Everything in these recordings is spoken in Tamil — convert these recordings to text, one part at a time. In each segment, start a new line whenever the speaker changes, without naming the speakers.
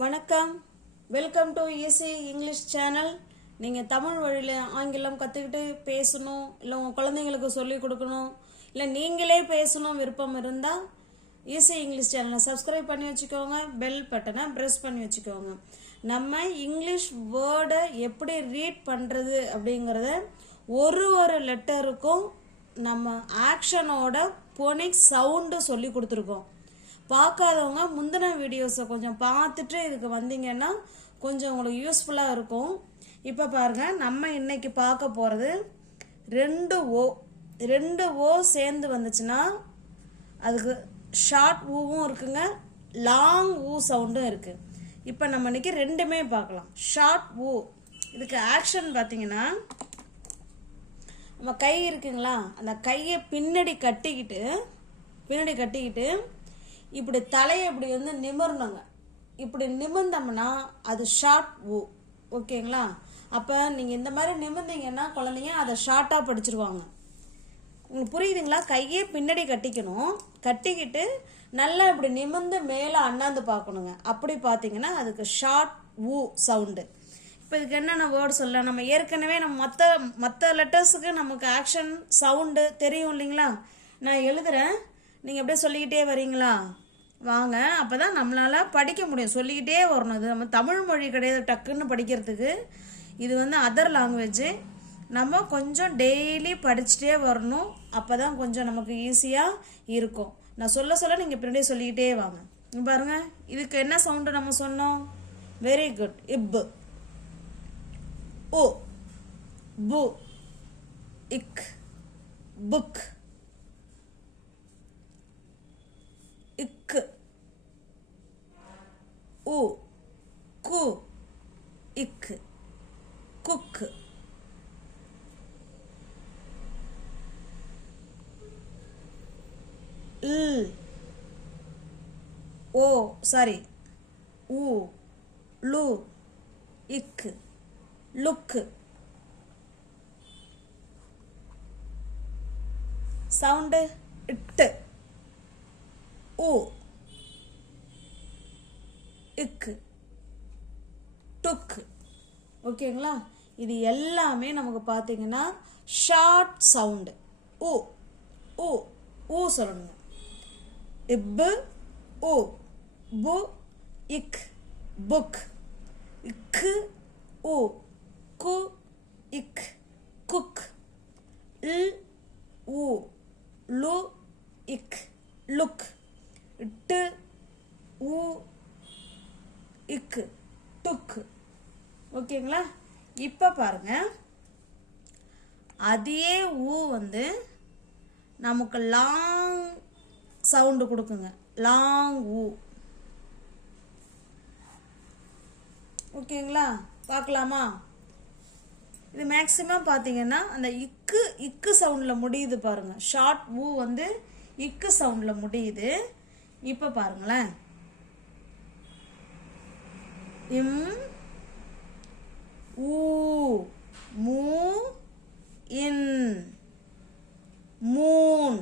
வணக்கம். Welcome to easy English channel நீங்கள் தமிழ் வழியில் ஆங்கிலம் கற்றுக்கிட்டு பேசணும் இல்லை உங்கள் குழந்தைங்களுக்கு சொல்லிக் கொடுக்கணும் இல்லை நீங்களே பேசணும் விருப்பம் இருந்தால் ஈஸி இங்கிலீஷ் சேனலை சப்ஸ்கிரைப் பண்ணி வச்சுக்கோங்க பெல் பட்டனை ப்ரெஸ் பண்ணி வச்சுக்கோங்க. நம்ம இங்கிலீஷ் வேர்டை எப்படி ரீட் பண்ணுறது அப்படிங்கிறத ஒரு ஒரு லெட்டருக்கும் நம்ம ஆக்ஷனோட போனிக் சவுண்டு சொல்லி கொடுத்துருக்கோம். பார்க்காதவங்க முந்தின வீடியோஸை கொஞ்சம் பார்த்துட்டு இதுக்கு வந்தீங்கன்னா கொஞ்சம் உங்களுக்கு யூஸ்ஃபுல்லாக இருக்கும். இப்போ பாருங்கள் நம்ம இன்னைக்கு பார்க்க போகிறது ரெண்டு ஓ ரெண்டு ஓ சேர்ந்து வந்துச்சுன்னா அதுக்கு ஷார்ட் ஊவும் இருக்குங்க லாங் ஊ சவுண்டும் இருக்குது இப்போ நம்ம இன்றைக்கி ரெண்டுமே பார்க்கலாம். ஷார்ட் ஊ இதுக்கு ஆக்ஷன் பார்த்தீங்கன்னா நம்ம கை இருக்குங்களா? அந்த கையை பின்னாடி கட்டிக்கிட்டு பின்னாடி கட்டிக்கிட்டு இப்படி தலையை இப்படி வந்து நிமிரணுங்க. இப்படி நிமிர்ந்தோம்னா அது ஷார்ட் ஊ ஓகேங்களா? அப்போ நீங்கள் இந்த மாதிரி நிமிர்ந்தீங்கன்னா குழந்தைங்க அதை ஷார்ட்டாக படிச்சிருவாங்க. உங்களுக்கு புரியுதுங்களா? கையே பின்னாடி கட்டிக்கணும். கட்டிக்கிட்டு நல்லா இப்படி நிமிர்ந்து மேலே அண்ணாந்து பார்க்கணுங்க. அப்படி பார்த்தீங்கன்னா அதுக்கு ஷார்ட் ஊ சவுண்டு இப்போ இதுக்கு என்னென்ன வேர்ட் சொல்ல நம்ம ஏற்கனவே நம்ம மற்ற மற்ற லெட்டர்ஸுக்கு நமக்கு ஆக்ஷன் சவுண்டு தெரியும் இல்லைங்களா? நான் எழுதுறேன். நீங்கள் அப்படியே சொல்லிக்கிட்டே வரீங்களா? வாங்க அப்போ தான் நம்மளால் படிக்க முடியும். சொல்லிக்கிட்டே வரணும். இது நம்ம தமிழ் மொழி கிடையாது டக்குன்னு படிக்கிறதுக்கு. இது வந்து அதர் லாங்குவேஜு நம்ம கொஞ்சம் டெய்லி படிச்சுட்டே வரணும். அப்போ தான் கொஞ்சம் நமக்கு ஈஸியாக இருக்கும். நான் சொல்ல சொல்ல நீங்கள் பின்னாடியே சொல்லிக்கிட்டே வாங்க. பாருங்கள் பாருங்க இதுக்கு என்ன சவுண்டு நம்ம சொன்னோம்? வெரி குட் இப்பு ஓ பு இக் புக். இக்கு. உ கு இக்கு. குக்கு. இல் ஓ சாரி. ஊ லு இக்கு. லுக்கு. சவுண்டு இட்டு. ஓ. இக்கு. டுக்கு. ஓகேங்களா? இது எல்லாமே நமக்கு பார்த்தீங்கன்னா ஷார்ட் சவுண்டு. ஓ. ஓ. ஊ சொல்லணுங்க. இப்பு. ஓ. பு. இக். புக். இக்கு. ஓ. கு. இக். குக். இல் ஊ. லு. இக். லுக். இட்டு ஊ இக்கு டுக்கு. ஓகேங்களா? இப்போ பாருங்க. அதே ஊ வந்து நமக்கு லாங் சவுண்டு கொடுக்குங்க. லாங் ஊ ஓகேங்களா? பார்க்கலாமா? இது மேக்ஸிமம் பார்த்தீங்கன்னா அந்த இக்கு இக்கு சவுண்டில் முடியுது பாருங்கள் ஷார்ட் ஊ வந்து இக்கு சவுண்டில் முடியுது. இப்போ பாருங்களேன். இம் ஊ மூ இன் மூன்.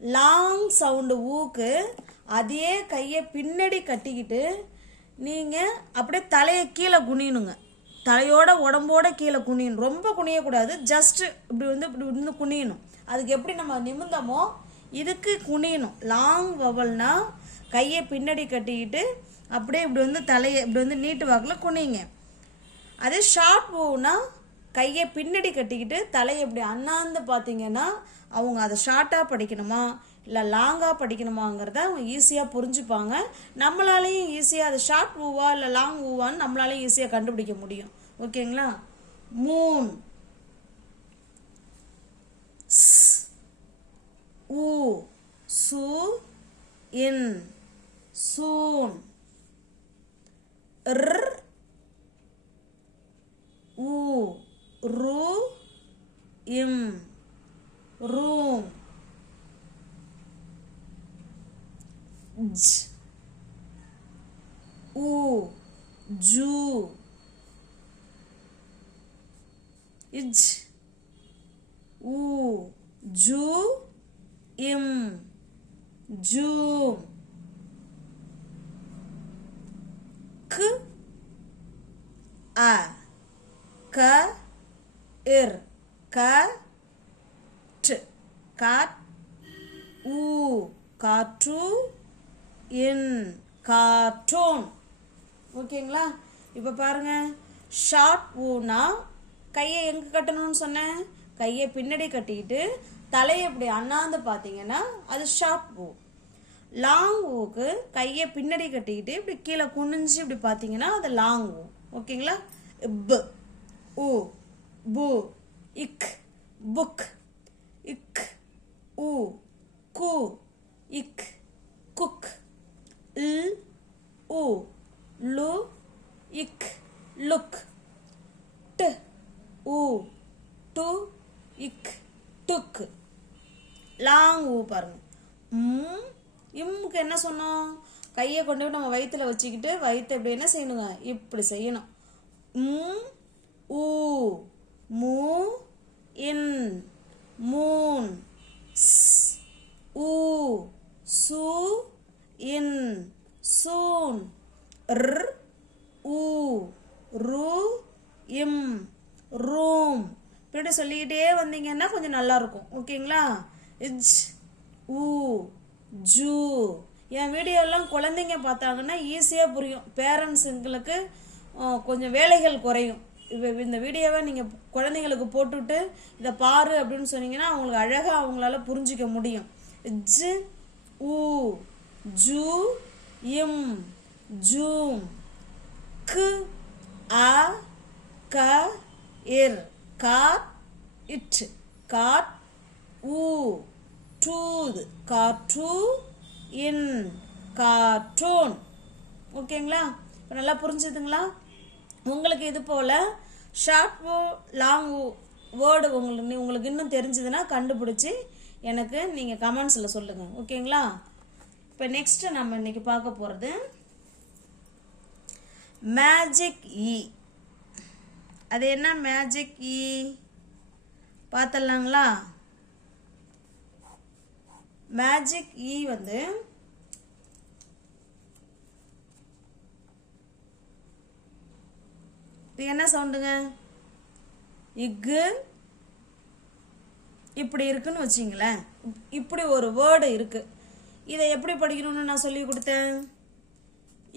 லாங் சவுண்டு ஊக்கு அதே கையை பின்னாடி கட்டிக்கிட்டு நீங்கள் அப்படியே தலையை கீழே குனியணுங்க. தலையோட உடம்போட கீழே குனியணும். ரொம்ப குனியக்கூடாது. ஜஸ்ட்டு இப்படி வந்து இப்படி வந்து குனியணும். அதுக்கு எப்படி நம்ம நிமிந்தமோ இதுக்கு குனியணும். லாங் வவல்னா கையை பின்னாடி கட்டிக்கிட்டு அப்படியே இப்படி வந்து தலையை இப்படி வந்து நீட்டு வாக்கில் குனிங்க அதே ஷார்ட் போவுனா கையை பின்னாடி கட்டிக்கிட்டு தலையை இப்படி அண்ணாந்து பார்த்தீங்கன்னா அவங்க அதை ஷார்ட்டாக படிக்கணுமா? இல்லை லாங்காக படிக்கணுமாங்கிறத அவங்க ஈஸியாக புரிஞ்சுப்பாங்க. நம்மளாலேயும் ஈஸியாக அது ஷார்ட் பூவா இல்லை லாங் ஊவான்னு நம்மளாலையும் ஈஸியாக கண்டுபிடிக்க முடியும். ஓகேங்களா மூன் ஊ சு இன் சூன் ர் ஊ ரு இம் ரூம் ஜ் ஊ ஜூ இஜ் ஊ ஜூ இம் ஜூம். கு அ க இர் க ட். காட் ஊ காற்று இன் கார்ட்டூன் ஓகேங்களா? இப்போ பாருங்க. ஷார்ட் ஊனா கையை எங்கே கட்டணும்னு சொன்னேன்? கையை பின்னாடி கட்டிக்கிட்டு தலையை இப்படி அண்ணாந்து பார்த்தீங்கன்னா அது ஷார்ப் ஓ. லாங் ஓக்கு கையை பின்னாடி கட்டிக்கிட்டு இப்படி கீழே குனிஞ்சு இப்படி பார்த்தீங்கன்னா அது லாங் ஓ. ஓகேங்களா பு ஊ பு இக் புக் இக் உ கு இக் குக் இல் உ லு இக் லுக் ட் உ டு இக் டுக் லாங் ஊ பாருங்க. ம் இம்முக்கு என்ன சொன்னோம்? கையை கொண்டு போய் நம்ம வயிற்றுல வச்சுக்கிட்டு வயிற்று இப்படி என்ன செய்யணுங்க? இப்படி செய்யணும். ம் ஊ. மூ இன். மூன். ஸ். ஊ. சு. இன். சூன். ர். ஊ. ரு. இம். ரூம். இப்படி சொல்லிக்கிட்டே வந்தீங்கன்னா கொஞ்சம் நல்லா இருக்கும் ஓகேங்களா? இஜ் ஊ ஜூ. என் வீடியோலாம் குழந்தைங்க பார்த்தாங்கன்னா ஈஸியாக புரியும். பேரண்ட்ஸுங்களுக்கு கொஞ்சம் வேலைகள் குறையும். இப்போ இந்த வீடியோவை நீங்கள் குழந்தைங்களுக்கு போட்டுவிட்டு இதை பாரு அப்படின்னு சொன்னீங்கன்னா அவங்களுக்கு அழகாக அவங்களால புரிஞ்சிக்க முடியும். ஜு ஊ ஜூ இம் ஜூம். கு அ க இர். காட் இட் காட் ஊ டூது. காற்று இன். கார்ட்டூன் ஓகேங்களா? இப்போ நல்லா புரிஞ்சுதுங்களா? உங்களுக்கு இது போல் ஷார்ட் ஓ லாங் வேர்டு உங்களுக்கு உங்களுக்கு இன்னும் தெரிஞ்சதுன்னா கண்டுபிடிச்சி எனக்கு நீங்கள் கமெண்ட்ஸில் சொல்லுங்கள் ஓகேங்களா? இப்போ நெக்ஸ்ட்டு நம்ம இன்றைக்கி பார்க்க போகிறது மேஜிக் இ e. அது என்ன மேஜிக் இ பார்த்துடலாங்களா மேஜிக் இ வந்து இது என்ன சவுண்டுங்க இக்கு இப்படி இருக்குன்னு வச்சிங்களேன். இப்படி ஒரு வேர்டு இருக்குது இதை எப்படி படிக்கணும்னு நான் சொல்லி கொடுத்தேன்?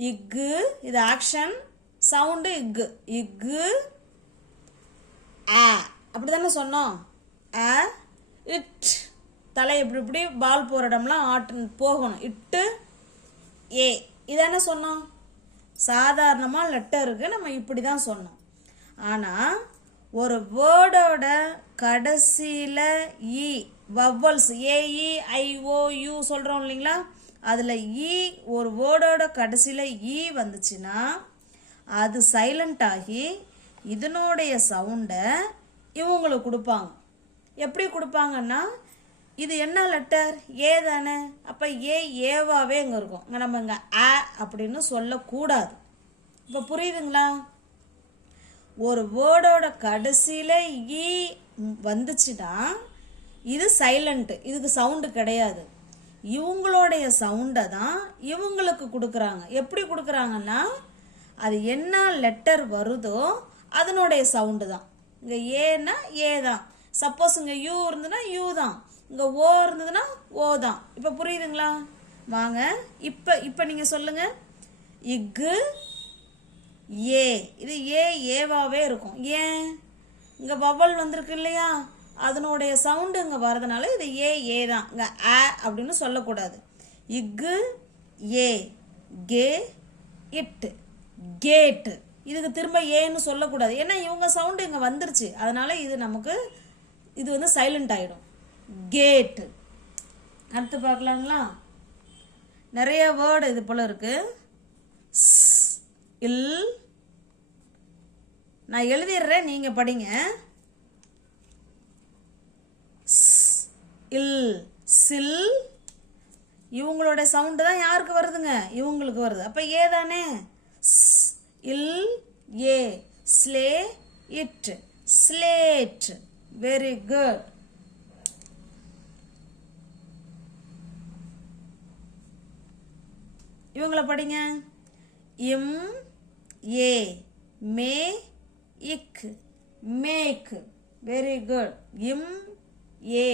இக்கு இது ஆக்ஷன் சவுண்டு இக்கு இக்கு ஆ அப்படி தானே சொன்னோம்? ஆ இட். தலை இப்படி இப்படி பால் போகிற இடம்லாம் ஆட்டு போகணும். இட்டு. ஏ. இதானே சொன்னோம்? சாதாரணமாக லெட்டருக்கு நம்ம இப்படி தான் சொன்னோம். ஆனால் ஒரு வேர்டோட கடைசியில் இ வவ்வல்ஸ். ஏஇ ஐஓயூ சொல்கிறோம் இல்லைங்களா? அதில் இ ஒரு வேர்டோட கடைசியில் இ வந்துச்சுன்னா அது சைலண்ட் ஆகி இதனுடைய சவுண்டை இவங்களுக்கு கொடுப்பாங்க. எப்படி கொடுப்பாங்கன்னா இது என்ன லெட்டர் ஏ தானே. அப்போ ஏ ஏவாவே இங்கே இருக்கும். இங்கே நம்ம இங்கே ஆ அப்படின்னு சொல்லக்கூடாது. இப்போ புரியுதுங்களா? ஒரு வேர்டோட கடைசியில் ஈ e வந்துச்சுன்னா இது சைலண்ட்டு இதுக்கு சவுண்டு கிடையாது. இவங்களுடைய சவுண்டை தான் இவங்களுக்கு கொடுக்குறாங்க. எப்படி கொடுக்குறாங்கன்னா அது என்ன லெட்டர் வருதோ அதனுடைய சவுண்டு தான். இங்கே ஏன்னா ஏ தான். சப்போஸ் இங்கே யூ இருந்ததுன்னா யூ தான். இங்கே ஓ இருந்ததுன்னா ஓ தான். இப்போ புரியுதுங்களா? வாங்க. இப்போ இப்போ நீங்கள் சொல்லுங்கள் இக்கு ஏ இது ஏ ஏவாவே இருக்கும். ஏன்? இங்கே வவல் வந்திருக்கு இல்லையா? அதனுடைய சவுண்டு இங்கே வர்றதுனால இது ஏ ஏ தான். இங்கே ஆ அப்படின்னு சொல்லக்கூடாது. இக்கு ஏ கே இட்டு கேட்டு. இதுக்கு திரும்ப ஏன்னு சொல்லக்கூடாது. ஏன்னா இவங்க சவுண்டு இங்கே வந்துருச்சு. அதனால இது நமக்கு இது வந்து சைலண்ட் ஆகிடும் கேட்டு அடுத்து பார்க்கலாங்களா? நிறைய வேர்டு இது போல் இருக்குது ஸ், இல் நான் எழுதிடுறேன் நீங்கள் படிங்க. இல் சில் இவங்களோட சவுண்டு தான் யாருக்கு வருதுங்க? இவங்களுக்கு வருது. அப்போ ஏதானே தானே? இல் ஏ sleigh it slate very good இவங்கள படிங்க. இம் ஏ மே இக் மேக் வெரி குட் இம் ஏ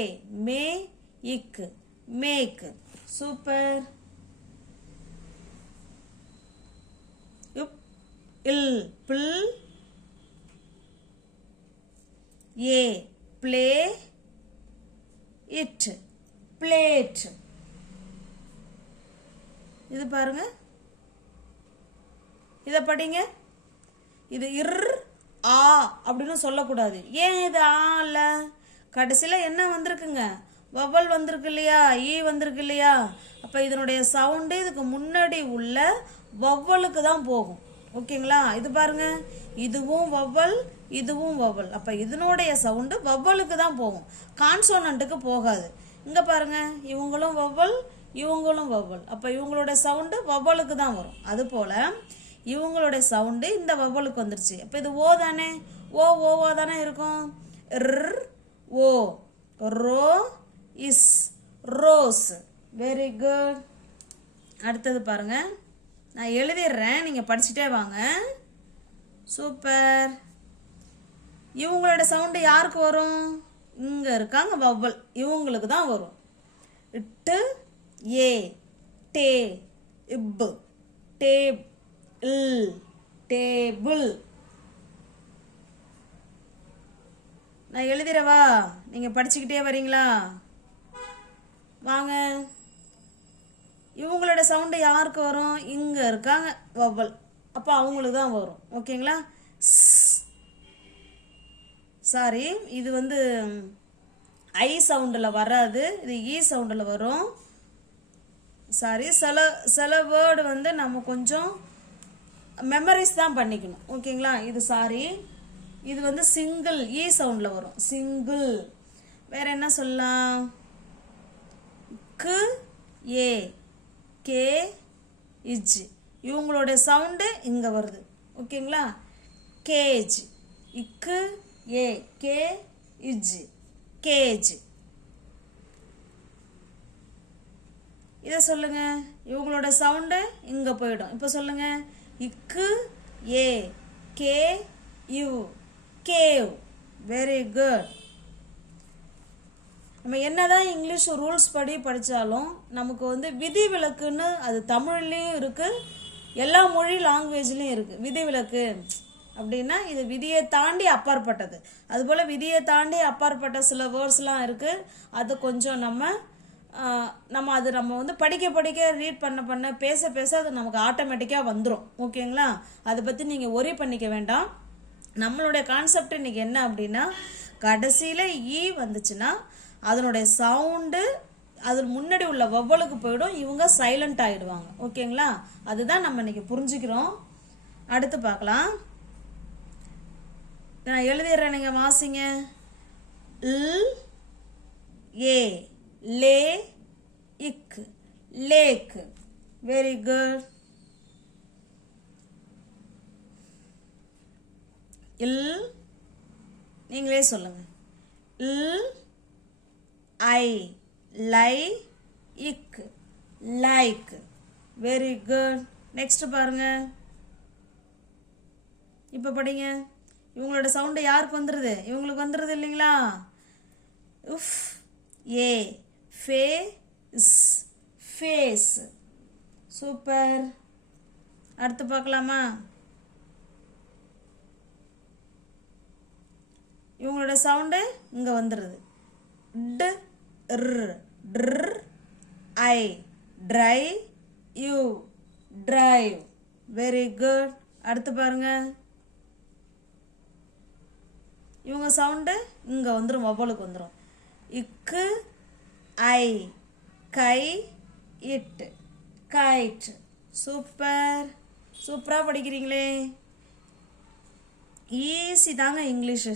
மே இக் மேக் சூப்பர் இல் பில் ஏ ப்ளே இட் பிளேட். இது பாருங்க. இதை படிங்க. இது இர் ஆ அப்படின்னு சொல்லக்கூடாது. ஏன் இது ஆ இல்லை கடைசியில் என்ன வந்திருக்குங்க? வவல் வந்திருக்கு இல்லையா ஈ வந்திருக்கு இல்லையா அப்போ இதனுடைய சவுண்டு இதுக்கு முன்னாடி உள்ள வவ்வலுக்கு தான் போகும். ஓகேங்களா? இது பாருங்க. இதுவும் வவ்வல் இதுவும் வவ்வல். அப்போ இதனுடைய சவுண்டு வவ்வலுக்கு தான் போகும். கான்சோனண்ட்டுக்கு போகாது. இங்கே பாருங்க. இவங்களும் வவ்வல் இவங்களும் வவ்வல். அப்போ இவங்களோட சவுண்டு வவ்வலுக்கு தான் வரும். அதுபோல் இவங்களுடைய சவுண்டு இந்த வவ்வலுக்கு வந்துருச்சு. அப்போ இது ஓ தானே? ஓ ஓவா தானே இருக்கும்? ர் ஓ. ரோ இஸ் ரோஸ். வெரி குட் அடுத்தது பாருங்கள் நான் எழுதிடுறேன் நீங்கள் படிச்சுட்டே வாங்க. சூப்பர். இவங்களோட சவுண்டு யாருக்கு வரும்? இங்கே இருக்காங்க வவ்வல். இவங்களுக்கு தான் வரும். இட்டு ஏ டே இப்பு டேப் இல் டேபிள். நான் எழுதிறவா நீங்கள் படிச்சுக்கிட்டே வரீங்களா? வாங்க. இவங்களோட சவுண்டு யாருக்கு வரும்? இங்கே இருக்காங்க வவ்வல். அப்போ அவங்களுக்கு தான் வரும். ஓகேங்களா? சாரி இது வந்து ஐ சவுண்டில் வராது. இது இ சவுண்டில் வரும். சாரி சில சில வேர்டு வந்து நம்ம கொஞ்சம் மெமரிஸ் தான் பண்ணிக்கணும். ஓகேங்களா? இது சாரி இது வந்து சிங்கிள் இ சவுண்டில் வரும். சிங்கிள் வேற என்ன சொல்லலாம்? கு ஏ. கே இஜ். இவங்களுடைய சவுண்டு இங்கே வருது. ஓகேங்களா? கேஜ் இக்கு ஏ. கே இஜ். கேஜ் இதை சொல்லுங்க. இவங்களோட சவுண்டு இங்கே போயிடும். இப்போ சொல்லுங்க. இக்கு ஏ. K U. Cave very good நம்ம என்னதான் இங்கிலீஷ் ரூல்ஸ் படி படித்தாலும் நமக்கு வந்து விதிவிலக்குன்னு அது தமிழ்லேயும் இருக்குது எல்லா மொழி லாங்குவேஜ்லேயும் இருக்குது விதிவிலக்கு அப்படின்னா இது விதியை தாண்டி அப்பாற்பட்டது. அதுபோல் விதியை தாண்டி அப்பாற்பட்ட சில வேர்ட்ஸ்லாம் இருக்குது அது கொஞ்சம் நம்ம நம்ம அது நம்ம வந்து படிக்க படிக்க ரீட் பண்ண பண்ண பேச பேச அது நமக்கு ஆட்டோமேட்டிக்காக வந்துடும் ஓகேங்களா? அதை பற்றி நீங்கள் ஒரே பண்ணிக்க வேண்டாம். நம்மளுடைய கான்செப்ட் இன்னைக்கு என்ன அப்படின்னா கடைசியில் ஈ e வந்துச்சுன்னா அதனுடைய சவுண்டு அது முன்னாடி உள்ள வவ்வலுக்கு போயிடும் இவங்க சைலண்ட் ஆகிடுவாங்க ஓகேங்களா? அதுதான் நம்ம இன்னைக்கு புரிஞ்சுக்கிறோம். அடுத்து பார்க்கலாம். நான் எழுதிடுறேன் நீங்கள் வாசிங்க. ல் ஏ லே இக் லேக் வெரி குட் இல் நீங்களே சொல்லுங்க. இல் ஐ லை இக் லைக் வெரி குட் நெக்ஸ்ட் பாருங்க. இப்போ படிங்க. இவங்களோட சவுண்டு யாருக்கு வந்துடுது இவங்களுக்கு வந்துடுது இல்லைங்களா? உஃப் ஏ ஃபே இஸ் ஃபேஸ் சூப்பர் அடுத்து பார்க்கலாமா? இவங்களோட சவுண்டு இங்கே வந்துடுது டு ர் ட்ர் ஐ ட்ரை யூ ட்ரைவ் வெரி குட் அடுத்து பாருங்க. இவங்க சவுண்டு இங்கே வந்துடும் வவ்வலுக்கு வந்துடும் இக்கு ஐ கை இட் கைட். சூப்பர் சூப்பராக படிக்கிறீங்களே. ஈஸி தாங்க இங்கிலீஷு.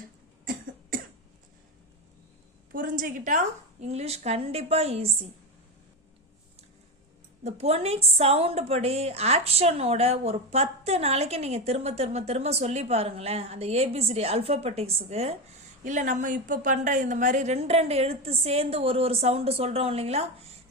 புரிஞ்சுக்கிட்டா இங்கிலீஷ் கண்டிப்பாக ஈஸி இந்த பொனிக் சவுண்டு படி ஆக்ஷனோட ஒரு பத்து நாளைக்கு நீங்கள் திரும்ப திரும்ப திரும்ப சொல்லி பாருங்களேன். அந்த ஏபிசிடி அல்ஃபபெட்டிக்ஸுக்கு இல்லை நம்ம இப்போ பண்ணுற இந்த மாதிரி ரெண்டு ரெண்டு எழுத்து சேர்ந்து ஒரு ஒரு சவுண்டு சொல்கிறோம் இல்லைங்களா?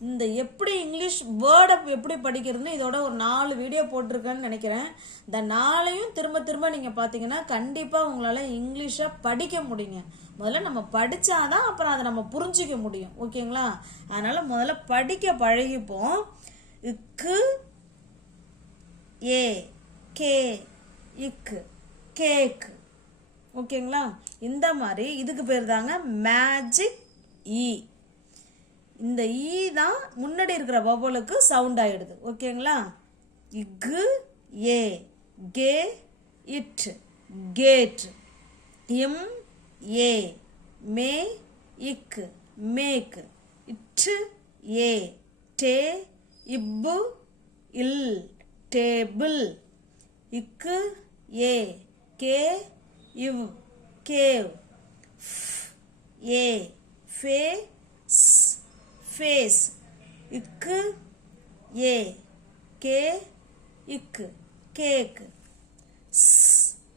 இந்த எப்படி இங்கிலீஷ் வேர்டை எப்படி படிக்கிறதுன்னு இதோட ஒரு நாலு வீடியோ போட்டிருக்கேன்னு நினைக்கிறேன். இந்த நாளையும் திரும்ப திரும்ப நீங்கள் பார்த்தீங்கன்னா கண்டிப்பாக உங்களால் இங்கிலீஷை படிக்க முடியுங்க. முதல்ல நம்ம படித்தாதான் அப்புறம் அதை நம்ம புரிஞ்சிக்க முடியும். ஓகேங்களா? அதனால் முதல்ல படிக்க பழகிப்போம். இக்கு ஏ கே இக்கு கேக்கு. ஓகேங்களா? இந்த மாதிரி இதுக்கு பேர் தாங்க மேஜிக் இ இந்த ஈ தான் முன்னாடி இருக்கிற பபலுக்கு சவுண்ட் ஆகிடுது ஓகேங்களா? இக்கு ஏ கே இட் கேட் இம் ஏ மே இக்கு மேக் இட்டு ஏ டே இப்பு இல் டேபிள். இக்கு ஏ கே இவ் கேவ். ஏ ஃபே ஃபேஸ். இக்கு ஏ கே இக்கு கேக்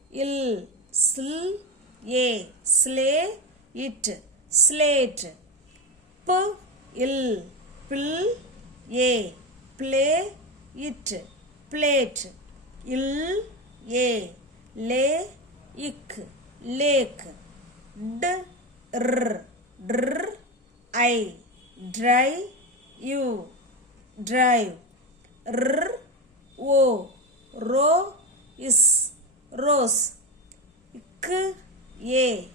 இல் ஸ்ல் ஏ ஸ்லே இட் ஸ்லேட். ப இல் பில் ஏ ப்ளே இட் பிளேட். இல் ஏ லே இக் லேக். ட் ர் ட்ர் ஐ ட்ரை யூ டிரைவ் ர் ஓ ரோ இஸ் ரோஸ். இக்கு ஏ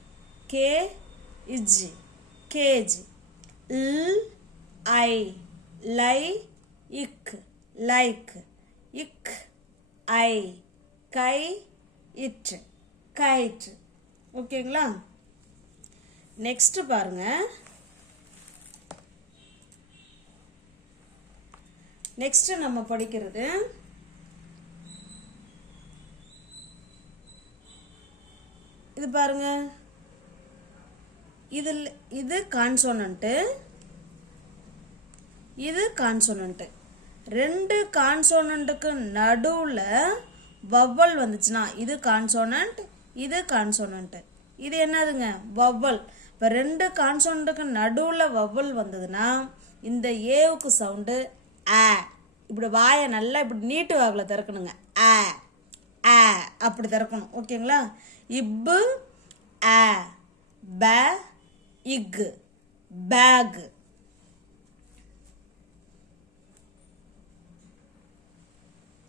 கே இஜ் கேஜ். இல் ஐ லை இக் லைக். இக் ஐ கை இட் கைட் ஓகேங்களா? நெக்ஸ்ட் பாருங்க. நெக்ஸ்ட் நம்ம படிக்கிறது இது பாருங்க. இதில் இது கான்சோனன்ட்டு. இது கான்சோனன்ட்டு. ரெண்டு கான்சோனன்ட்டுக்கு நடுவில் வவ்வல் வந்துச்சுன்னா இது கான்சோனன்ட் இது கான்சோனன்ட்டு. இது என்னதுங்க? வவ்வல். இப்போ ரெண்டு கான்சோனன்ட்டுக்கு நடுவில் வவ்வல் வந்ததுன்னா இந்த ஏவுக்கு சவுண்டு ஆ இப்படி வாயை நல்லா இப்படி நீட்டு வாக்கில் திறக்கணுங்க. ஆ ஆ அப்படி திறக்கணும். ஓகேங்களா? இப்பு ஆ ப இக் பேக்.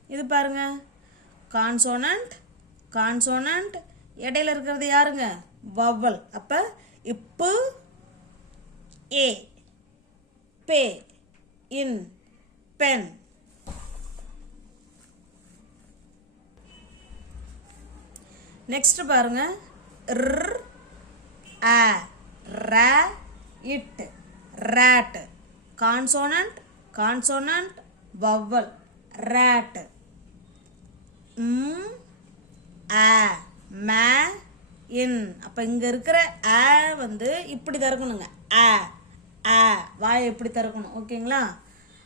இது பாருங்க. Consonant consonant. இடையில இருக்கிறது யாருங்க? வவ்வல். அப்ப இப்பு ஏ பே இன் பென். நெக்ஸ்ட் பாருங்க. ர் ஆ ர it rate consonant consonant vowel rate ம் ஆ மே இன். அப்போ இங்கே இருக்கிற ஆ வந்து இப்படி திறக்கணுங்க. ஆ ஆ வாயை இப்படி திறக்கணும். ஓகேங்களா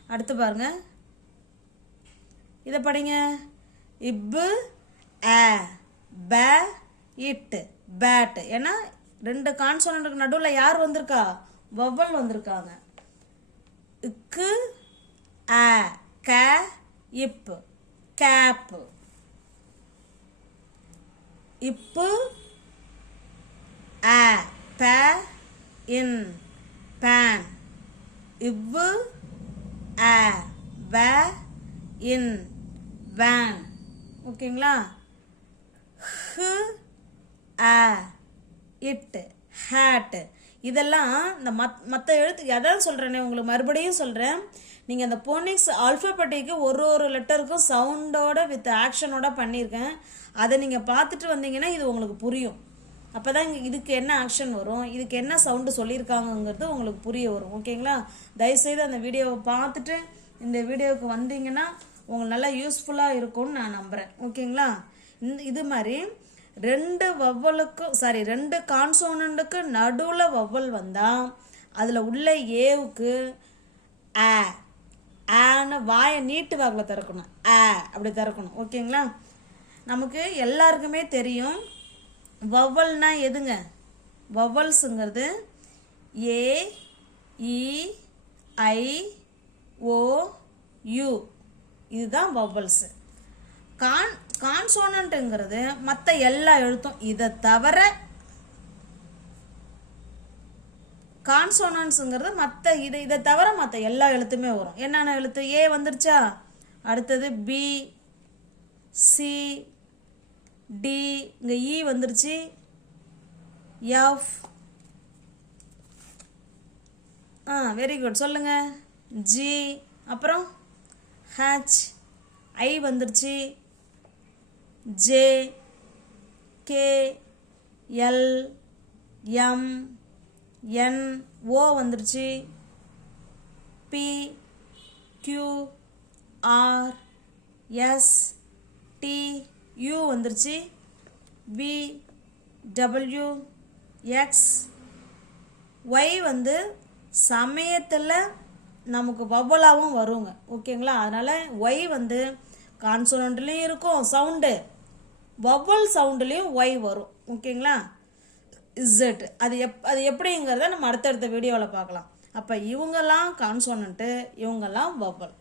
அடுத்து பாருங்க. இதை படிங்க. இப்பு ஆ ப இட்டு பேட். ஏன்னா ரெண்டு கான்சோனண்ட்டுக்கு நடுவில் யார் வந்திருக்கா? வவ்வல் வந்திருக்காங்க. இக்கு ஆ க இப்பு கேப்பு இப்பு ஆ ப இன் பேன். இவ்வு ஆ வ இன் வேன். ஓகேங்களா? ஹு ஆ இட்டு ஹேட் இதெல்லாம் இந்த மத் மற்ற எழுத்து அதான் சொல்கிறேனே உங்களுக்கு மறுபடியும் சொல்கிறேன் நீங்கள் அந்த போனிக்ஸ் ஆல்ஃபபெட்டிக்கு ஒரு ஒரு லெட்டருக்கும் சவுண்டோட வித் ஆக்ஷனோட பண்ணியிருக்கேன் அதை நீங்கள் பார்த்துட்டு வந்தீங்கன்னா இது உங்களுக்கு புரியும். அப்போ தான் இதுக்கு என்ன ஆக்ஷன் வரும் இதுக்கு என்ன சவுண்டு சொல்லியிருக்காங்கங்கிறது உங்களுக்கு புரிய வரும். ஓகேங்களா? தயவுசெய்து அந்த வீடியோவை பார்த்துட்டு இந்த வீடியோவுக்கு வந்தீங்கன்னா உங்களுக்கு நல்லா யூஸ்ஃபுல்லாக இருக்கும்னு நான் நம்புகிறேன் ஓகேங்களா? இது மாதிரி ரெண்டு வவ்வலுக்கும் சாரி ரெண்டு கான்சோனண்ட்டுக்கு நடுவில் வவ்வல் வந்தால் அதில் உள்ள ஏவுக்கு ஆ ஆன்னு வாயை நீட்டு வாக்கில் திறக்கணும். ஆ அப்படி திறக்கணும். ஓகேங்களா? நமக்கு எல்லாருக்குமே தெரியும் வவ்வல்னா எதுங்க? வவ்வல்ஸுங்கிறது ஏ இ ஐ ஓ யூ இதுதான் வவ்வல்ஸு. கான் கான்சோனன்ட்டுங்கிறது மற்ற எல்லா எழுத்தும் இதை தவிர கான்சோனன்ஸுங்கிறது மற்ற இதை இதை தவிர மற்ற எல்லா எழுத்துமே வரும். என்னென்ன எழுத்து? ஏ வந்துருச்சா? அடுத்தது பி சி டி இங்கே இ e வந்துருச்சு. எஃப் ஆ வெரி குட் சொல்லுங்கள் ஜி அப்புறம் ஹச் ஐ வந்துருச்சு. J K L M N O வந்துருச்சு. P Q R S T U வந்துருச்சு. வி டபிள்யூ எக்ஸ் ஒய் வந்து சமயத்தில் நமக்கு வவ்வலாகவும் வருங்க. ஓகேங்களா அதனால் ஒய் வந்து கான்சோனண்ட்லேயும் இருக்கும் சவுண்டு வவ்வல் சவுண்டுலேயும் ஒய் வரும். ஓகேங்களா? இசட் அது எப் அது எப்படிங்கிறத நம்ம அடுத்தடுத்த வீடியோவில் பார்க்கலாம். அப்போ இவங்கெல்லாம் கான்சோனன்ட்டு இவங்கெல்லாம் வவ்வல்.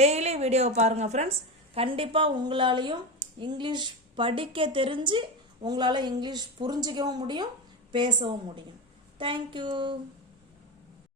டெய்லி வீடியோவை பாருங்கள் ஃப்ரெண்ட்ஸ் கண்டிப்பாக உங்களாலையும் இங்கிலீஷ் படிக்க தெரிஞ்சு உங்களால் இங்கிலீஷ் புரிஞ்சிக்கவும் முடியும் பேசவும் முடியும். தேங்க்யூ